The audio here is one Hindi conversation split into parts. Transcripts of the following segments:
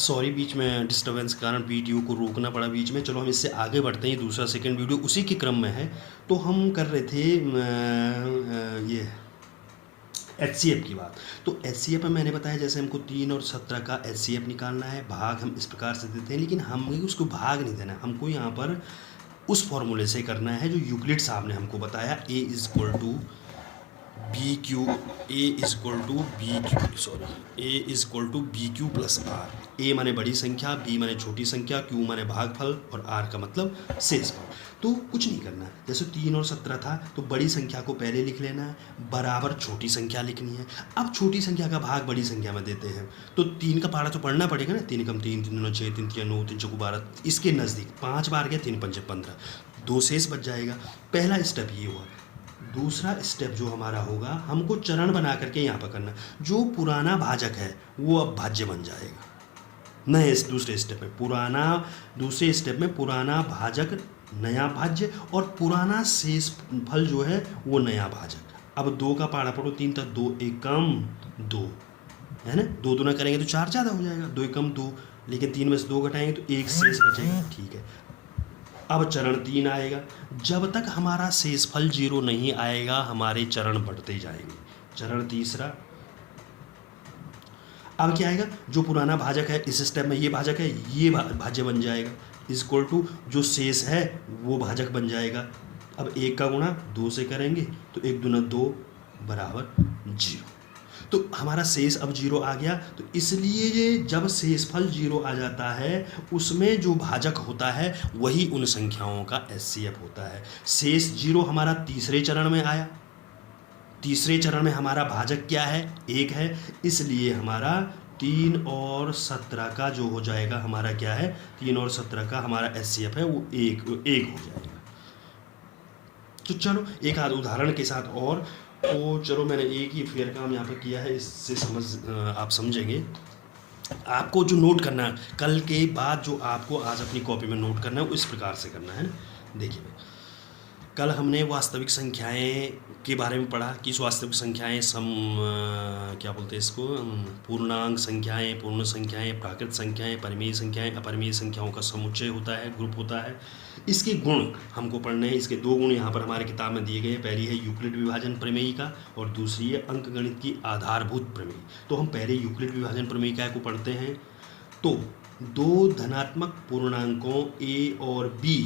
सॉरी, बीच में डिस्टरबेंस के कारण वीडियो को रोकना पड़ा बीच में। चलो हम इससे आगे बढ़ते हैं, दूसरा सेकंड वीडियो उसी के क्रम में है। तो हम कर रहे थे ये एचसीएफ की बात। तो एचसीएफ में मैंने बताया जैसे हमको 3 और 17 का एचसीएफ निकालना है, भाग हम इस प्रकार से देते हैं, लेकिन हमें उसको भाग नहीं देना, हमको यहाँ पर उस फॉर्मूले से करना है जो यूक्लिड साहब ने हमको बताया, A is equal to B Q, A is equal to B Q, sorry, A is equal to B Q plus R. A माने बड़ी संख्या, बी माने छोटी संख्या, क्यू माने भागफल और आर का मतलब शेषफल। तो कुछ नहीं करना है, जैसे 3 और 17 था तो बड़ी संख्या को पहले लिख लेना है, बराबर छोटी संख्या लिखनी है। अब छोटी संख्या का भाग बड़ी संख्या में देते हैं तो 3 का पहाड़ा तो पढ़ना पड़ेगा ना, 3 कम 3, 3 6, 3 3 9, 3 चौको 12, इसके नज़दीक 5 बार गया, 3 पंचे 15, 2 शेष बच जाएगा। पहला स्टेप ये हुआ। दूसरा स्टेप जो हमारा होगा, हमको चरण बना करके यहाँ पर करना, जो पुराना भाजक है वो अब भाज्य बन जाएगा। नए दूसरे स्टेप में पुराना, दूसरे स्टेप में पुराना भाजक नया भाज्य और पुराना शेष फल जो है वो नया भाजक। अब 2 का पहाड़ा पढ़ो, 3 तक 2 एकम 2 है ना, 2 दूना करेंगे तो 4 ज़्यादा हो जाएगा, 2 एकम 2, लेकिन 3 में से 2 घटाएंगे तो 1 शेष बचेगा। ठीक है, अब चरण 3 आएगा। जब तक हमारा शेषफल 0 नहीं आएगा हमारे चरण बढ़ते जाएंगे। चरण तीसरा, अब क्या आएगा, जो पुराना भाजक है इस स्टेप में ये भाजक है, ये भाज्य बन जाएगा, इज इक्वल टू जो शेष है वो भाजक बन जाएगा। अब 1 का गुणा 2 से करेंगे तो 1 दूना 2 बराबर 0। तो हमारा शेष अब 0 आ गया। तो इसलिए ये जब शेषफल 0 आ जाता है उसमें जो भाजक होता है वही उन संख्याओं का एचसीएफ होता है। शेष 0 हमारा तीसरे चरण में आया, तीसरे चरण में हमारा भाजक क्या है, 1 है, इसलिए हमारा 3 और 17 का जो हो जाएगा हमारा क्या है, 3 और 17 का हमारा एचसीएफ है वो 1 हो जाएगा। तो चलो एक आध उदाहरण के साथ और, तो चलो मैंने एक ही फेयर काम यहाँ पर किया है, इससे आप समझेंगे। आपको जो नोट करना है कल के बाद, जो आपको आज अपनी कॉपी में नोट करना है वो इस प्रकार से करना है ना। देखिए कल हमने वास्तविक संख्याएं के बारे में पढ़ा कि वास्तविक संख्याएं क्या बोलते हैं इसको, पूर्णांक संख्याएं, पूर्ण संख्याएं, प्राकृत संख्याएं, परिमेय संख्याएं, अपरिमेय संख्याओं का समुच्चय होता है, ग्रुप होता है। इसके गुण हमको पढ़ने हैं। इसके 2 गुण यहाँ पर हमारे किताब में दिए गए हैं। पहली है यूक्लिड विभाजन प्रमेय का और दूसरी है अंकगणित की आधारभूत प्रमेय। तो हम पहले यूक्लिड विभाजन प्रमेय का को पढ़ते हैं। तो 2 धनात्मक पूर्णांकों a और b,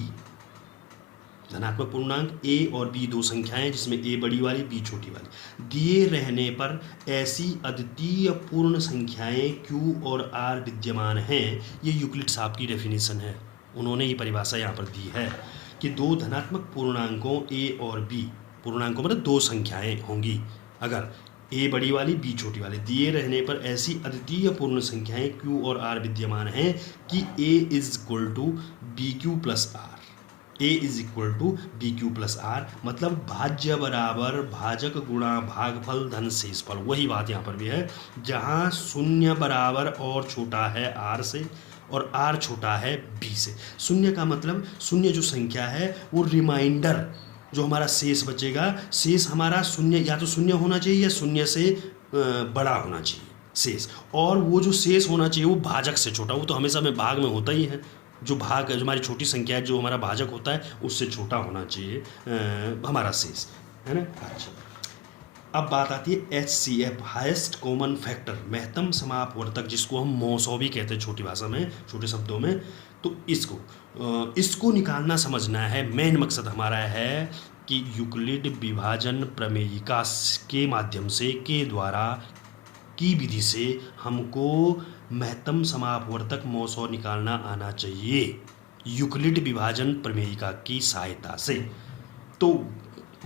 धनात्मक पूर्णांक a और b 2 संख्याएं जिसमें a बड़ी वाली b छोटी वाली दिए रहने पर ऐसी अद्वितीय पूर्ण संख्याएं q और r विद्यमान हैं। ये यूक्लिड साहब की डेफिनेशन है, उन्होंने ये परिभाषा यहाँ पर दी है कि 2 धनात्मक पूर्णांकों a और b, पूर्णांकों मतलब 2 संख्याएं होंगी अगर a बड़ी वाली b छोटी वाली दिए रहने पर ऐसी अद्वितीय पूर्ण संख्याएं q और r विद्यमान हैं कि a is equal to B Q plus r, a is equal to B Q plus r, मतलब भाज्य बराबर भाजक गुणा भागफल धन शेषफल। वही बात यहाँ पर भी है, जहाँ शून्य बराबर और छोटा है r से और r छोटा है b से। शून्य का मतलब शून्य जो संख्या है वो रिमाइंडर जो हमारा शेष बचेगा, शेष हमारा शून्य या तो शून्य होना चाहिए या शून्य से बड़ा होना चाहिए शेष, और वो जो शेष होना चाहिए वो भाजक से छोटा, वो तो हमेशा में भाग में होता ही है। जो भाग जो हमारी छोटी संख्या है, जो हमारा भाजक होता है उससे छोटा होना चाहिए हमारा शेष, है ना। अच्छा, अब बात आती है HCF, हाईएस्ट कॉमन फैक्टर, महत्तम समापवर्तक, जिसको हम मौसो भी कहते हैं छोटी भाषा में, छोटे शब्दों में। तो इसको निकालना समझना है। मेन मकसद हमारा है कि यूक्लिड विभाजन प्रमेयिका के माध्यम से के द्वारा की विधि से हमको महत्तम समापवर्तक मौसो निकालना आना चाहिए यूक्लिड विभाजन प्रमेयिका की सहायता से। तो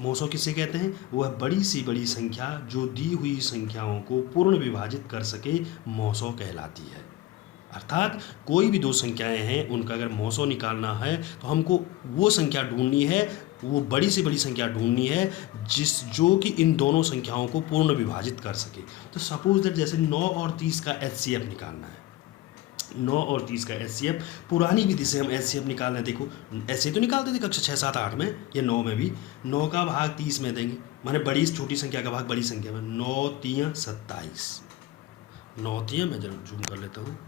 मौसो किसे कहते हैं, वह बड़ी सी बड़ी संख्या जो दी हुई संख्याओं को पूर्ण विभाजित कर सके मौसो कहलाती है। अर्थात कोई भी 2 संख्याएं हैं, उनका अगर मौसो निकालना है तो हमको वो संख्या ढूंढनी है, वो बड़ी से बड़ी संख्या ढूंढनी है जो कि इन दोनों संख्याओं को पूर्ण विभाजित कर सके। तो सपोज दैट जैसे 9 और 30 का एचसीएफ निकालना है, 9 और 30 का एचसीएफ, पुरानी विधि से हम एचसीएफ निकालना है। देखो ऐसे तो निकालते थे कक्षा 6, 7, 8 में या 9 में भी। 9 का भाग 30 में देंगे, माने बड़ी छोटी संख्या का भाग बड़ी संख्या में, 9 3 27, 9 3, मैं जरूर जूम कर लेता हूँ,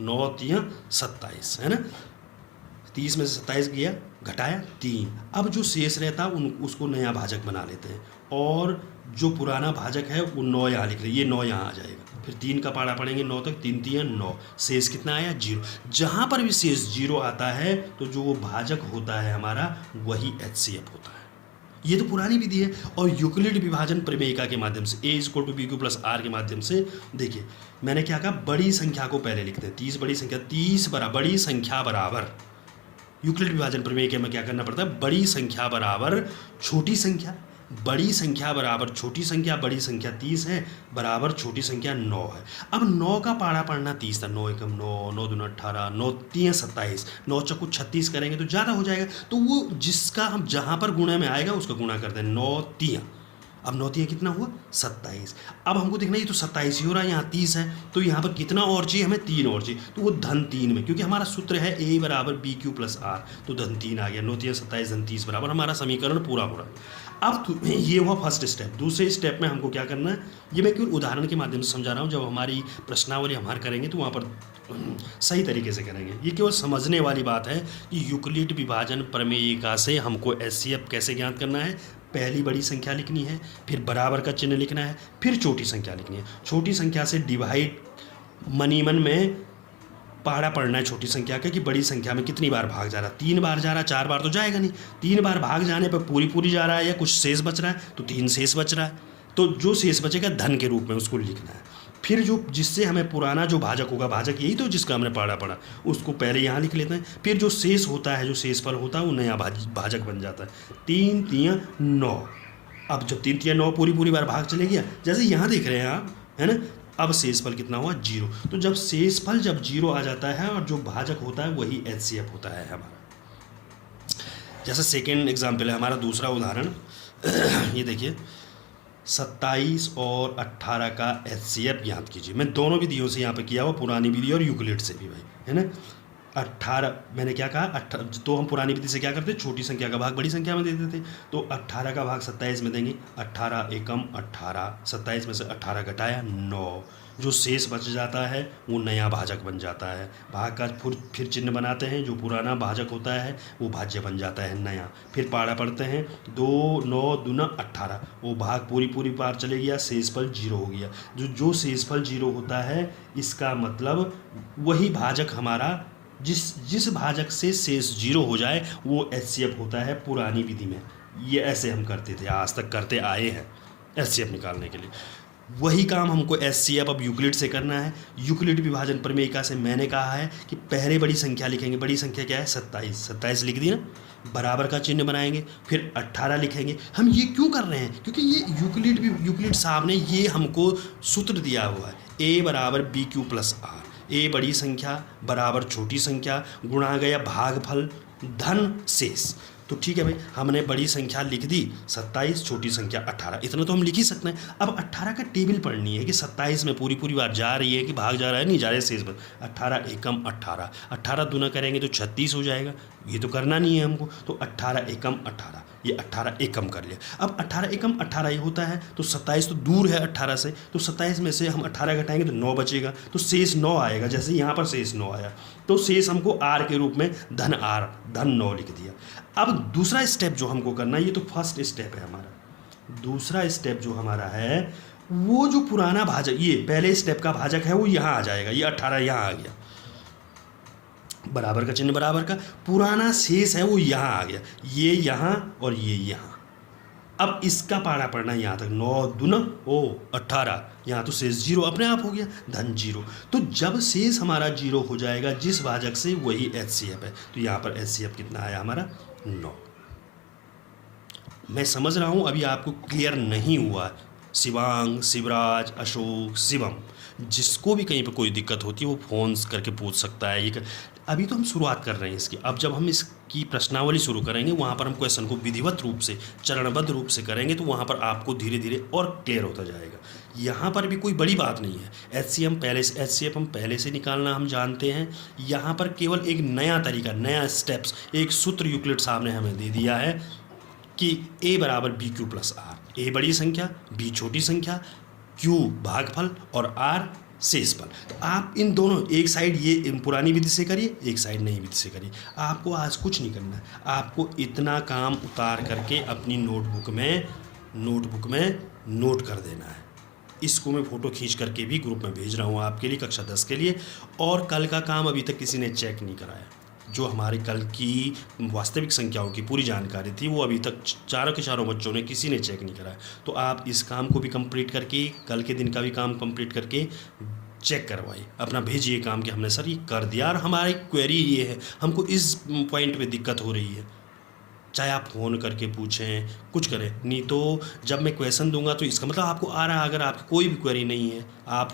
9 तियां 27 है ना। 30 में से 27 गया, घटाया 3। अब जो शेष रहता उसको नया भाजक बना लेते हैं, और जो पुराना भाजक है वो 9 यहाँ लिख रहे हैं, ये 9 यहाँ आ जाएगा, फिर 3 का पाड़ा पड़ेंगे 9 तक, 3 तियां 9, शेष कितना आया 0। जहाँ पर भी शेष 0 आता है तो जो वो भाजक होता है हमारा वही HCF होता है। ये तो पुरानी विधि है। और यूक्लिड विभाजन प्रमेयिका के माध्यम से A = BQ + R के माध्यम से, देखिए मैंने क्या कहा, बड़ी संख्या को पहले लिखते हैं। 30 बड़ी संख्या, 30 बड़ी संख्या बराबर, यूक्लिड विभाजन प्रमेय में क्या करना पड़ता है, बड़ी संख्या बराबर छोटी संख्या, बड़ी संख्या बराबर छोटी संख्या, बड़ी संख्या 30 है बराबर छोटी संख्या 9 है। अब 9 का पाड़ा पड़ना 30 था, 9 एकम 9, 9 दूना 18, 9 तियां 27, 9 चौको 36 करेंगे तो ज़्यादा हो जाएगा, तो वो जिसका हम जहाँ पर गुणा में आएगा उसका गुणा करते हैं, 9 तियां। अब 9 तियां कितना हुआ 27। अब हमको देखना ये तो 27 ही हो रहा है, यहाँ 30 है, तो यहाँ पर कितना और चाहिए हमें, 3 और चाहिए, तो वो धन 3 में, क्योंकि हमारा सूत्र है A = BQ + R, तो धन 3 आ गया। 9 तियां 27 धन 30 बराबर, हमारा समीकरण पूरा हो रहा है। अब ये हुआ फर्स्ट स्टेप। दूसरे स्टेप में हमको क्या करना है, ये मैं केवल उदाहरण के माध्यम से समझा रहा हूँ, जब हमारी प्रश्नावली हमारे करेंगे तो वहाँ पर सही तरीके से करेंगे। ये केवल समझने वाली बात है कि यूक्लिड विभाजन प्रमेयिका से हमको HCF कैसे ज्ञात करना है। पहली बड़ी संख्या लिखनी है, फिर बराबर का चिन्ह लिखना है, फिर छोटी संख्या लिखनी है। छोटी संख्या से डिवाइड मन में पहाड़ा पढ़ना है छोटी संख्या का, कि बड़ी संख्या में कितनी बार भाग जा रहा है, 3 बार जा रहा है, 4 बार तो जाएगा नहीं, 3 बार भाग जाने पर पूरी जा रहा है या कुछ शेष बच रहा है, तो 3 शेष बच रहा है, तो जो शेष बचेगा धन के रूप में उसको लिखना है। फिर जो जिससे हमें पुराना जो भाजक होगा, भाजक यही तो जिसका हमने पढ़ा उसको पहले यहाँ लिख लेते हैं, फिर जो शेष होता है, जो शेषफल होता है वो नया भाजक बन जाता है। 3 तियां 9। अब जब 3 तियां 9 पूरी बार भाग चले गया, जैसे यहाँ देख रहे हैं आप, है ना। अब शेषफल कितना हुआ 0। तो जब शेषफल जब 0 आ जाता है और जो भाजक होता है वही HCF होता है हमारा। जैसे सेकेंड एग्जाम्पल है हमारा, दूसरा उदाहरण ये देखिए, 27 और 18 का HCF याद कीजिए। मैं दोनों विधियों से यहाँ पे किया हुआ, पुरानी विधि और यूक्लिड से भी भाई, है ना। 18 मैंने क्या कहा, तो हम पुरानी विधि से क्या करते, छोटी संख्या का भाग बड़ी संख्या में देते थे, तो 18 का भाग 27 में देंगे, 18 एकम 18, 27 में से 18 घटाया 9, जो शेष बच जाता है वो नया भाजक बन जाता है। भाग का फिर चिन्ह बनाते हैं, जो पुराना भाजक होता है वो भाज्य बन जाता है नया। फिर पाड़ा पढ़ते हैं, 2 9 दूना 18, वो भाग पूरी बार चले गया, शेषफल 0 हो गया। जो शेषफल 0 होता है, इसका मतलब वही भाजक हमारा, जिस भाजक से शेष 0 हो जाए वो HCF होता है पुरानी विधि में। ये ऐसे हम करते थे, आज तक करते आए हैं HCF निकालने के लिए। वही काम हमको HCF अब यूक्लिड से करना है। यूक्लिड विभाजन प्रमेयिका से मैंने कहा है कि पहले बड़ी संख्या लिखेंगे, बड़ी संख्या क्या है 27 लिख दी ना, बराबर का चिन्ह बनाएंगे, फिर 18 लिखेंगे। हम ये क्यों कर रहे हैं, क्योंकि ये यूक्लिड साहब ने ये हमको सूत्र दिया हुआ है, A = BQ + R। A बड़ी संख्या बराबर छोटी संख्या गुणा गया भागफल धन शेष। तो ठीक है भाई, हमने बड़ी संख्या लिख दी 27, छोटी संख्या 18, इतना तो हम लिख ही सकते हैं। अब 18 का टेबल पढ़नी है कि 27 में पूरी बार जा रही है कि भाग जा रहा है, नहीं जा रहा है, शेष बन 18 एकम 18, 18 दूना करेंगे तो 36 हो जाएगा, ये तो करना नहीं है हमको, तो 18 एकम 18, ये 18 एकम कर लिया। अब 18 एकम 18 ही होता है, तो 27 तो दूर है 18 से, तो 27 में से हम 18 घटाएंगे तो 9 बचेगा, तो शेष 9 आएगा। जैसे यहाँ पर शेष 9 आया, तो शेष हमको R के रूप में धन 9 लिख दिया। अब दूसरा स्टेप जो हमको करना है, ये तो फर्स्ट स्टेप है हमारा। दूसरा स्टेप जो हमारा है, वो जो पुराना भाजक, ये पहले स्टेप का भाजक है वो यहाँ आ जाएगा, ये 18 यहाँ आ गया, बराबर का चिन्ह बराबर का, पुराना शेष है वो यहाँ आ गया, ये यहाँ और ये यहाँ। अब इसका पाड़ा पड़ना यहाँ तक, 9 दूना 18, यहाँ तो शेष 0 अपने आप हो गया, धन 0। तो जब शेष हमारा 0 हो जाएगा जिस भाजक से, वही HCF है। तो यहाँ पर HCF कितना आया हमारा 9। मैं समझ रहा हूँ अभी आपको क्लियर नहीं हुआ। शिवांग, शिवराज, अशोक, शिवम, जिसको भी कहीं पर कोई दिक्कत होती है वो फ़ोन करके पूछ सकता है। ये अभी तो हम शुरुआत कर रहे हैं इसकी, अब जब हम इसकी प्रश्नावली शुरू करेंगे वहाँ पर हम क्वेश्चन को विधिवत रूप से, चरणबद्ध रूप से करेंगे, तो वहाँ पर आपको धीरे धीरे और क्लियर होता जाएगा। यहाँ पर भी कोई बड़ी बात नहीं है। HCF हम पहले से निकालना हम जानते हैं। यहाँ पर केवल एक नया तरीका, नया स्टेप्स, एक सूत्र यूक्लिड साहब ने हमें दे दिया है कि A = BQ + R। A बड़ी संख्या, B छोटी संख्या, Q भागफल और R शेषफल। तो आप इन दोनों, एक साइड ये पुरानी विधि से करिए, एक साइड नई विधि से करिए। आपको आज कुछ नहीं करना है, आपको इतना काम उतार करके अपनी नोटबुक में नोट कर देना है। इसको मैं फ़ोटो खींच करके भी ग्रुप में भेज रहा हूँ आपके लिए, कक्षा 10 के लिए। और कल का काम अभी तक किसी ने चेक नहीं कराया। जो हमारे कल की वास्तविक संख्याओं की पूरी जानकारी थी वो अभी तक चारों के चारों बच्चों ने किसी ने चेक नहीं कराया। तो आप इस काम को भी कंप्लीट करके, कल के दिन का भी काम कंप्लीट करके चेक करवाइए, अपना भेजिए काम कि हमने सर ये कर दिया और हमारी क्वेरी ये है, हमको इस पॉइंट पे दिक्कत हो रही है। चाहे आप फ़ोन करके पूछें, कुछ करें, नहीं तो जब मैं क्वेश्चन दूंगा तो इसका मतलब आपको आ रहा है। अगर आपकी कोई भी क्वेरी नहीं है, आप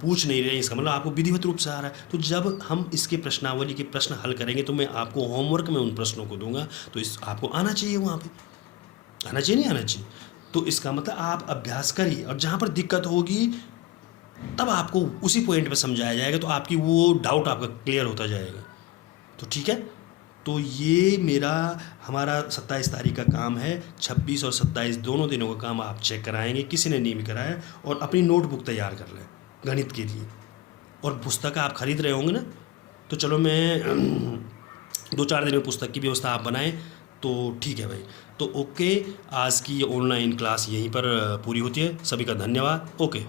पूछ नहीं रहे, इसका मतलब आपको विधिवत रूप से आ रहा है। तो जब हम इसके प्रश्नावली के प्रश्न हल करेंगे तो मैं आपको होमवर्क में उन प्रश्नों को दूंगा, तो इस आपको आना चाहिए, वहाँ पे आना चाहिए, नहीं आना चाहिए। तो इसका मतलब आप अभ्यास करिए, और जहाँ पर दिक्कत होगी तब आपको उसी पॉइंट पे समझाया जाएगा, तो आपकी वो डाउट आपका क्लियर होता जाएगा। तो ठीक है, तो ये हमारा 27 तारीख का काम है। 26 और 27 दोनों दिनों का काम आप चेक कराएंगे, किसी ने नहीं भी कराया। और अपनी नोटबुक तैयार कर लें गणित के लिए, और पुस्तक आप खरीद रहे होंगे ना, तो चलो मैं 2-4 दिन में पुस्तक की व्यवस्था आप बनाएं, तो ठीक है भाई। तो ओके, आज की ये ऑनलाइन क्लास यहीं पर पूरी होती है। सभी का धन्यवाद। ओके।